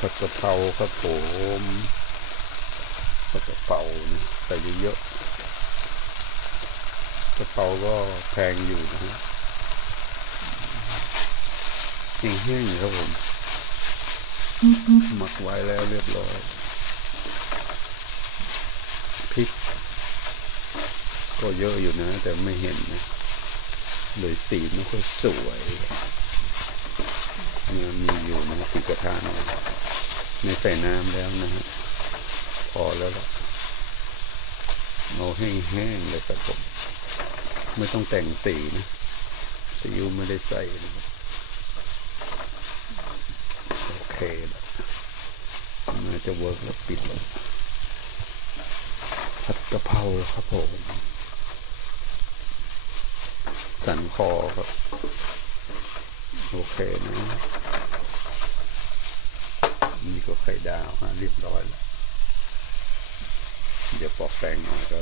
ผัดกะเพราครับผมผัดกะเพราใส่เยอะๆกะเพราก็แพงอยู่นะฮะแห้งๆครับผมหมักไว้แล้วเรียบร้อยพริก ก็เยอะอยู่นะ แต่ไม่เห็นนะเลยสีไม่ค่อยสวยเนี่ยมีอยู่นะติดกระทะนะ ไม่ใส่น้ำแล้วนะฮะพอแล้วล่ะเอาแห้งๆเลยครับผมไม่ต้องแต่งสีนะซีอิ๊วไม่ได้ใส่นะโอเคแล้วน่าจะเวิร์กแล้วปิดแล้วผัดกะเพราครับผมสันคอครับ โอเคนะ นี่ก็ไข่ดาวฮะเรียบร้อยแล้ว เดี๋ยวปอกแป้งหน่อยก็